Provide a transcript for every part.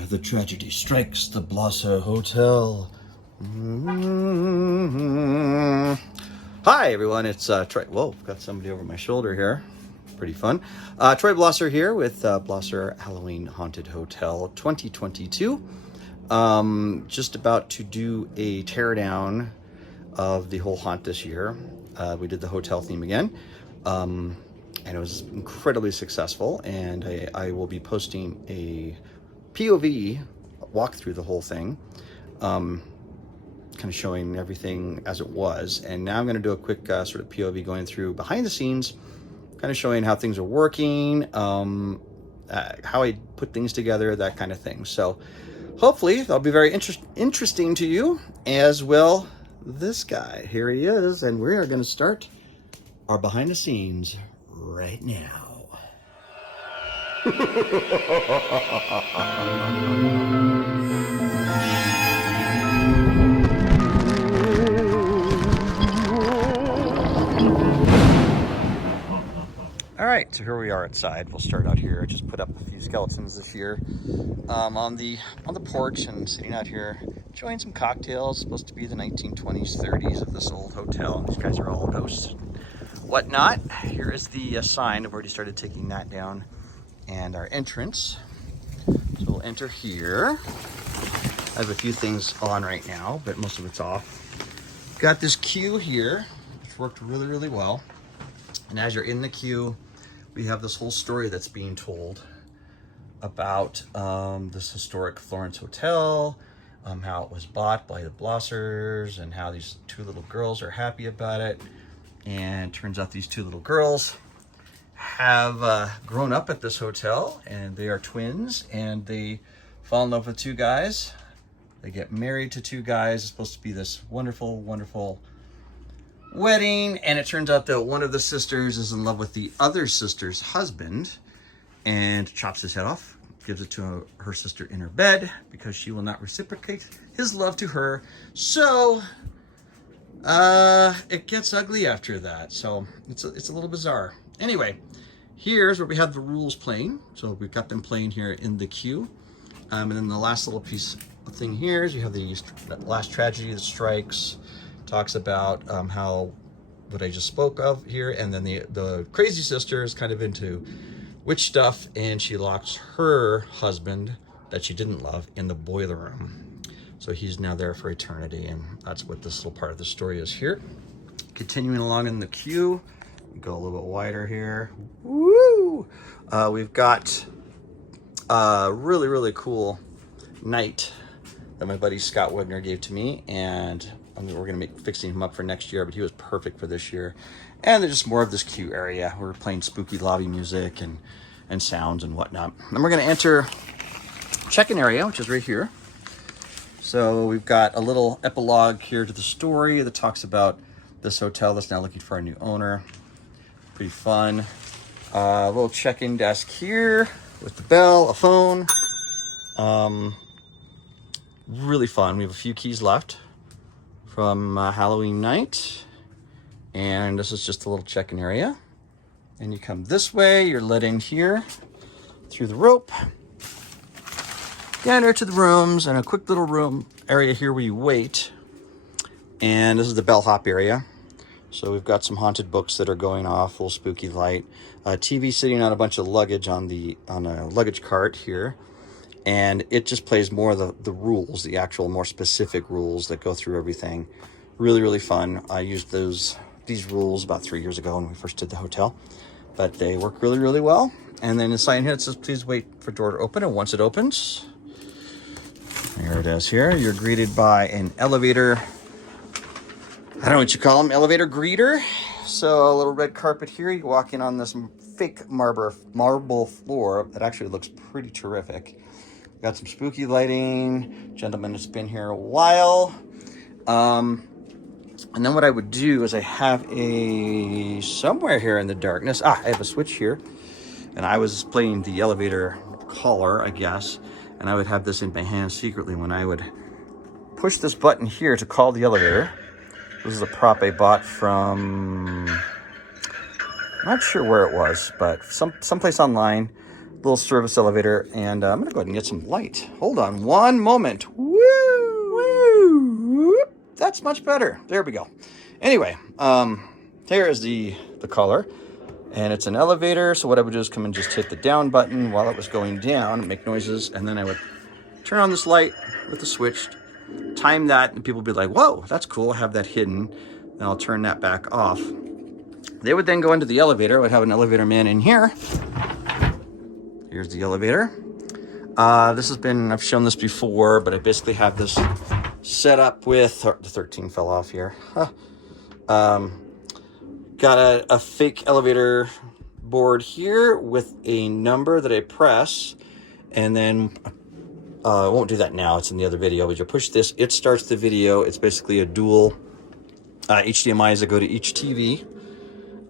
Another tragedy strikes the Blosser Hotel. Hi everyone, it's Troy. Whoa, got somebody over my shoulder here. Pretty fun. Troy Blosser here with Blosser Halloween Haunted Hotel 2022. Just about to do a teardown of the whole haunt this year. We did the hotel theme again. And it was incredibly successful, and I will be posting a POV walk through the whole thing, kind of showing everything as it was. And now I'm going to do a quick sort of POV going through behind the scenes, kind of showing how things are working, how I put things together, that kind of thing. So hopefully that'll be very interesting to you, as well this guy. Here he is, and we are going to start our behind the scenes right now. All right, so here we are outside. We'll start out here. I just put up a few skeletons this year on the porch, and sitting out here enjoying some cocktails. It's supposed to be the 1920s, 30s of this old hotel. These guys are all ghosts, whatnot. Here is the sign. I've already started taking that down, and our entrance. So we'll enter here. I have a few things on right now, but most of it's off. Got this queue here, which worked really, really well. And as you're in the queue, we have this whole story that's being told about this historic Florence hotel, how it was bought by the Blossers, and how these two little girls are happy about it. And turns out these two little girls have grown up at this hotel, and they are twins, and they fall in love with two guys. They get married to two guys. It's supposed to be this wonderful, wonderful wedding, and it turns out that one of the sisters is in love with the other sister's husband and chops his head off, gives it to her sister in her bed because she will not reciprocate his love to her. So it gets ugly after that. So it's a little bizarre. Anyway, here's where we have the rules playing. So we've got them playing here in the queue. And then the last little piece of thing here is you have the last tragedy that strikes. Talks about how what I just spoke of here, and then the crazy sister is kind of into witch stuff, and she locks her husband that she didn't love in the boiler room. So he's now there for eternity, and that's what this little part of the story is here. Continuing along in the queue, go a little bit wider here. Woo! We've got a really, really cool knight that my buddy Scott Webner gave to me, and we're going to be fixing him up for next year, but he was perfect for this year. And there's just more of this queue area. We're playing spooky lobby music and sounds and whatnot. Then we're going to enter check-in area, which is right here. So we've got a little epilogue here to the story that talks about this hotel that's now looking for a new owner. Pretty fun. A little check-in desk here with the bell, a phone. Really fun. We have a few keys left from Halloween night, and this is just a little check-in area. And you come this way, you're let in here through the rope, enter to the rooms, and a quick little room area here where you wait. And this is the bellhop area. So we've got some haunted books that are going off, a little spooky light, TV sitting on a bunch of luggage on a luggage cart here. And it just plays more of the rules, the actual more specific rules that go through everything. Really, really fun. I used these rules about 3 years ago when we first did the hotel, but they work really, really well. And then the sign here, it says, please wait for door to open. And once it opens, here it is here. You're greeted by an elevator. I don't know what you call them, elevator greeter. So a little red carpet here. You walk in on this fake marble floor that actually looks pretty terrific. Got some spooky lighting. Gentleman that's been here a while. And then what I would do is I have somewhere here in the darkness. I have a switch here. And I was playing the elevator caller, I guess. And I would have this in my hand secretly when I would push this button here to call the elevator. This is a prop I bought from, I'm not sure where it was, but someplace online. little service elevator, and I'm gonna go ahead and get some light. Hold on one moment. Woo! Woo! That's much better. There we go. Anyway, here is the color, and it's an elevator. So what I would do is come and just hit the down button while it was going down, make noises, and then I would turn on this light with the switch, time that, and people would be like, whoa, that's cool, have that hidden. Then I'll turn that back off. They would then go into the elevator. I would have an elevator man in here. Here's the elevator. This has been, I've shown this before, but I basically have this set up with, the 13 fell off here. Got a fake elevator board here with a number that I press, and then I won't do that now, it's in the other video, but you push this, it starts the video. It's basically a dual HDMIs that go to each TV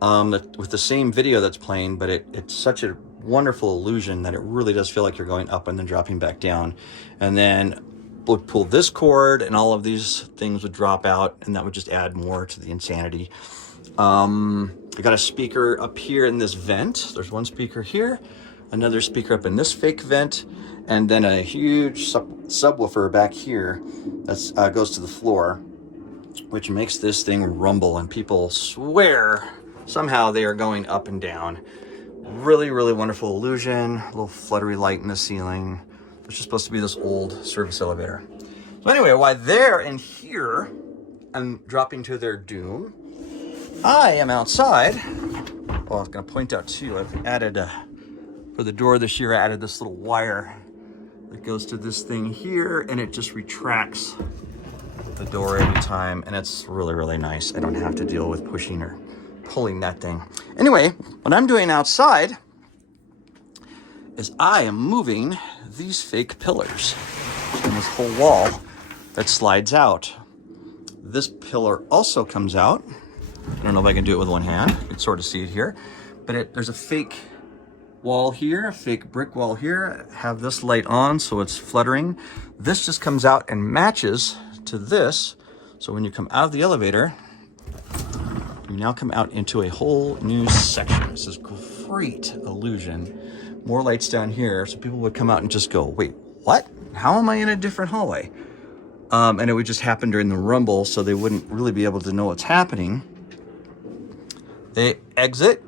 with the same video that's playing, but it's such a wonderful illusion that it really does feel like you're going up and then dropping back down. And then would pull this cord and all of these things would drop out, and that would just add more to the insanity. I got a speaker up here in this vent. There's one speaker here, another speaker up in this fake vent, and then a huge subwoofer back here that goes to the floor, which makes this thing rumble, and people swear somehow they are going up and down. Really, really wonderful illusion. A little fluttery light in the ceiling. It's just supposed to be this old service elevator. So anyway, while they're in here and dropping to their doom, I am outside. Oh, I was going to point out too, I've added for the door this year, I added this little wire that goes to this thing here, and it just retracts the door every time, and it's really, really nice. I don't have to deal with pushing or pulling that thing. Anyway, what I'm doing outside is I am moving these fake pillars in this whole wall that slides out. This pillar also comes out. I don't know if I can do it with one hand. You can sort of see it here, but there's a fake wall here, a fake brick wall here. Have this light on so it's fluttering. This just comes out and matches to this. So when you come out of the elevator, you now come out into a whole new section. This is great illusion. More lights down here, so people would come out and just go, wait, what? How am I in a different hallway? And it would just happen during the rumble, so they wouldn't really be able to know what's happening. They exit,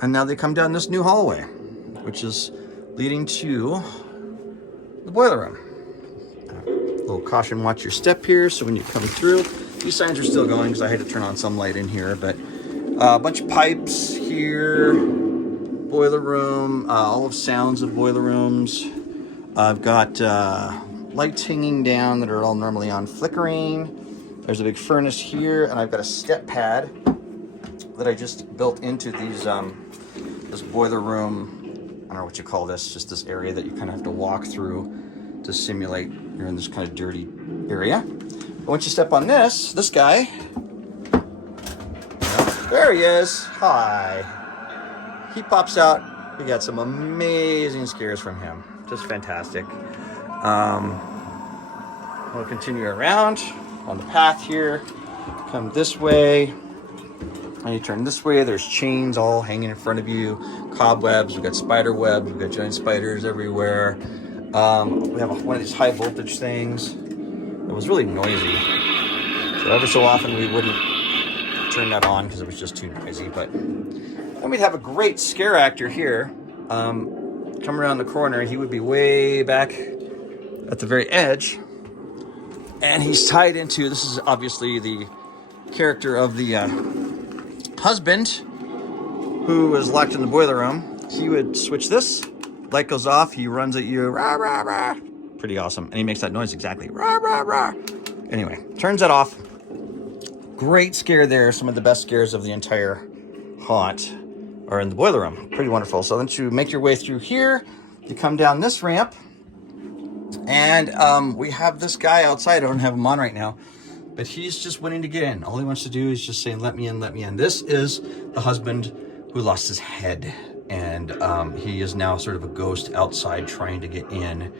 and now they come down this new hallway, which is leading to the boiler room. A little caution, watch your step here, so when you come through, these signs are still going because I had to turn on some light in here, but a bunch of pipes here, boiler room, all of sounds of boiler rooms. I've got lights hanging down that are all normally on flickering. There's a big furnace here, and I've got a step pad that I just built into these this boiler room. I don't know what you call this, just this area that you kind of have to walk through to simulate you're in this kind of dirty area. But once you step on this guy, there he is. Hi. He pops out. We got some amazing scares from him. Just fantastic. We'll continue around on the path here. Come this way. And you turn this way, there's chains all hanging in front of you, cobwebs, we've got spider webs, we've got giant spiders everywhere. We have one of these high voltage things. It was really noisy. So every so often we wouldn't turn that on because it was just too noisy. But then we'd have a great scare actor here. Come around the corner, he would be way back at the very edge. And he's tied into, this is obviously the character of the husband who was locked in the boiler room. He would switch this, light goes off, he runs at you, rah, rah, rah. Pretty awesome. And he makes that noise exactly, rah, rah, rah. Anyway, turns that off. Great scare there. Some of the best scares of the entire haunt are in the boiler room. Pretty wonderful. So once you make your way through here, you come down this ramp, and we have this guy outside. I don't have him on right now, but he's just wanting to get in. All he wants to do is just say, let me in, let me in. This is the husband who lost his head, and he is now sort of a ghost outside trying to get in.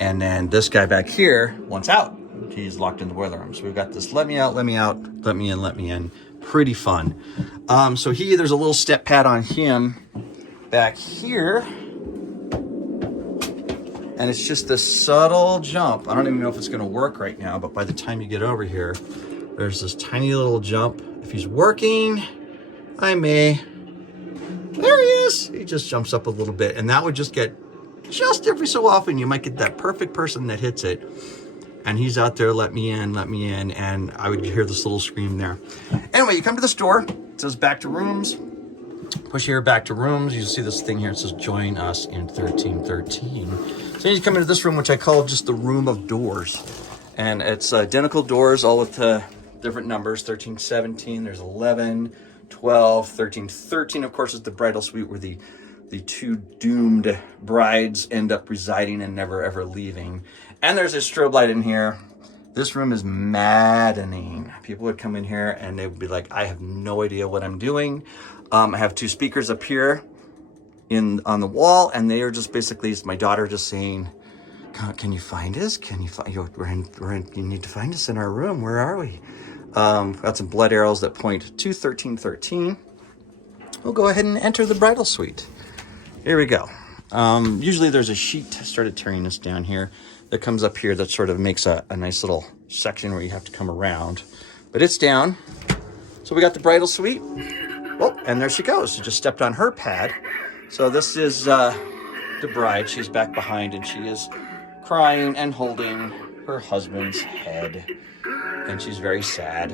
And then this guy back here wants out. He's locked in the boiler room. So we've got this let me out, let me out, let me in, let me in. Pretty fun. So there's a little step pad on him back here. And it's just this subtle jump. I don't even know if it's gonna work right now, but by the time you get over here, there's this tiny little jump. If he's working, I may. There he is. He just jumps up a little bit, and that would just get, just every so often, you might get that perfect person that hits it. And he's out there, let me in, and I would hear this little scream there. Anyway, you come to this door, it says back to rooms. Push here, back to rooms. You see this thing here, it says join us in 1313. So you come into this room, which I call just the room of doors. And it's identical doors, all with different numbers, 1317, there's 11, 12, 1313, of course, is the bridal suite where the two doomed brides end up residing and never ever leaving. And there's a strobe light in here. This room is maddening. People would come in here and they would be like, I have no idea what I'm doing. I have two speakers up here on the wall, and they are just basically, it's my daughter just saying, can you find us? Can you find, you need to find us in our room. Where are we? Got some blood arrows that point to 1313. We'll go ahead and enter the bridal suite. Here we go. Usually there's a sheet, I started tearing this down here, that comes up here that sort of makes a nice little section where you have to come around. But it's down. So we got the bridal suite. Oh, and there she goes. She just stepped on her pad. So this is the bride. She's back behind, and she is crying and holding her husband's head. And she's very sad.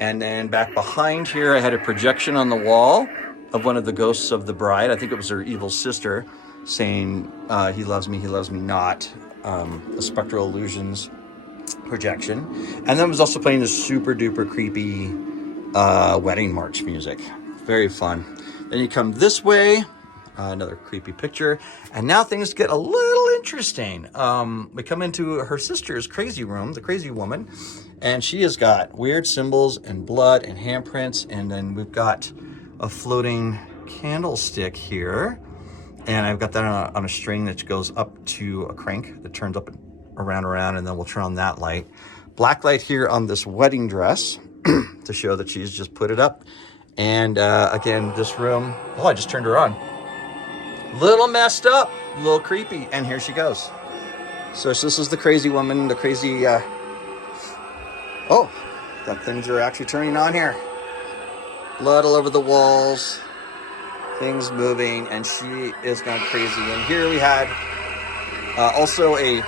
And then back behind here, I had a projection on the wall of one of the ghosts of the bride. I think it was her evil sister saying, he loves me not. A spectral illusions projection. And then was also playing this super duper creepy wedding march music. Very fun. Then you come this way, another creepy picture. And now things get a little interesting. We come into her sister's crazy room, the crazy woman, and she has got weird symbols and blood and handprints. And then we've got a floating candlestick here. And I've got that on a string that goes up to a crank that turns up around, and then we'll turn on that light. Black light here on this wedding dress to show that she's just put it up. And again, this room, oh, I just turned her on. Little messed up, a little creepy, and here she goes. So this is the crazy woman, the crazy, oh, that things are actually turning on here. Blood all over the walls. Things moving, and she is gone crazy. And here we had also a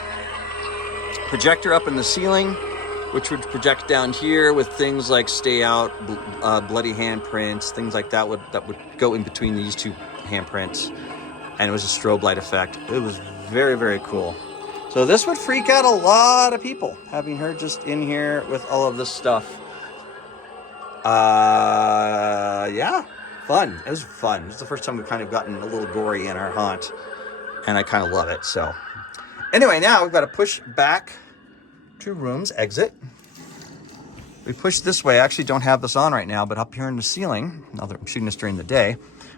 projector up in the ceiling, which would project down here with things like stay out, bloody handprints, things like that would go in between these two handprints. And it was a strobe light effect. It was very, very cool. So this would freak out a lot of people, having her just in here with all of this stuff. Yeah. Fun. It was fun. It was the first time we've kind of gotten a little gory in our haunt, and I kind of love it. So anyway, now we've got to push back to rooms, exit. We push this way. I actually don't have this on right now, but up here in the ceiling, now that I'm shooting this during the day,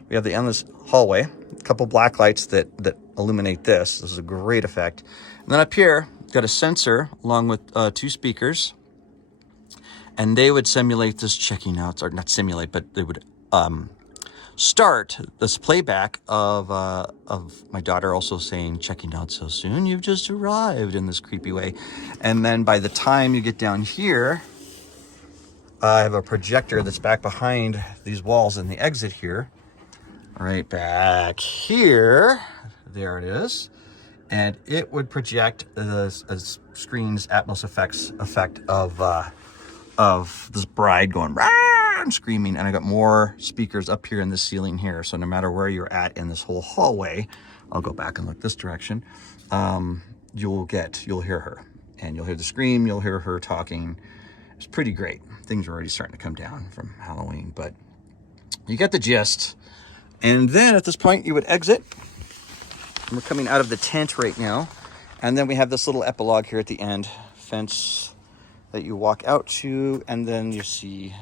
we have the endless hallway, a couple black lights that illuminate this. This is a great effect. And then up here, we've got a sensor along with two speakers, and they would simulate this checking out, or not simulate, but they would start this playback of my daughter also saying, checking out so soon, you've just arrived, in this creepy way. And then by the time you get down here, I have a projector that's back behind these walls in the exit here. Right back here, there it is. And it would project the screen's Atmos effect of this bride going rah! And screaming, and I got more speakers up here in the ceiling here. So no matter where you're at in this whole hallway, I'll go back and look this direction. You'll hear her, and you'll hear the scream. You'll hear her talking. It's pretty great. Things are already starting to come down from Halloween, but you get the gist. And then at this point, you would exit. We're coming out of the tent right now, and then we have this little epilogue here at the end, fence that you walk out to, and then you see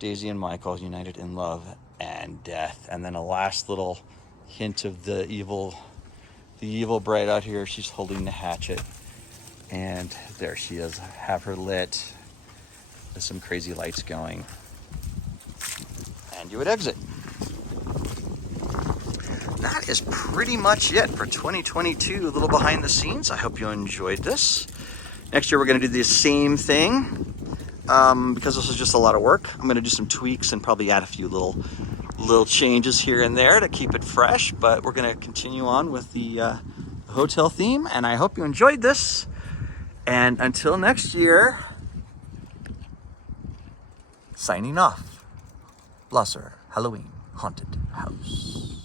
Daisy and Michael united in love and death. And then a last little hint of the evil bride out here. She's holding the hatchet, and there she is. Have her lit with some crazy lights going, and you would exit. Not that is pretty much it for 2022. A little behind the scenes. I hope you enjoyed this. Next year we're going to do the same thing. Because this is just a lot of work, I'm going to do some tweaks and probably add a few little changes here and there to keep it fresh. But we're going to continue on with the hotel theme, and I hope you enjoyed this. And until next year, signing off. Blosser Halloween Haunted House.